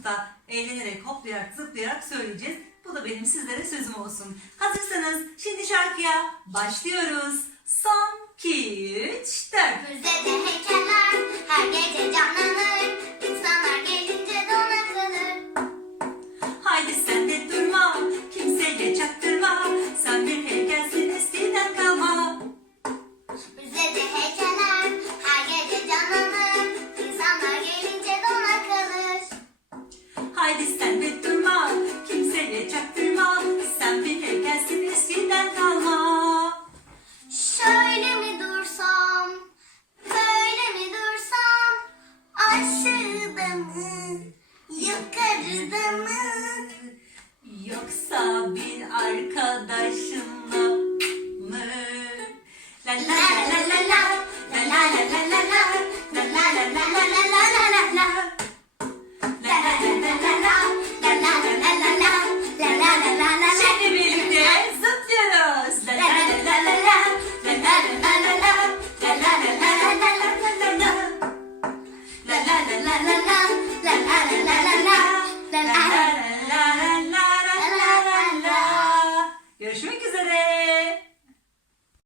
sınıfta eğlenerek, hoplayarak, zıplayarak söyleyeceğiz. Bu da benim sizlere sözüm olsun. Hazırsanız şimdi şarkıya başlıyoruz. Son, iki, üç, dört. Müzede Haydi sen de durma, kimseye çaktırma. Sen bir heykelsin eskiden kalma. Şöyle mi dursam, böyle mi dursam? Aşağıda mı, yukarıda mı? Yoksa bir arkadaşınla la la la.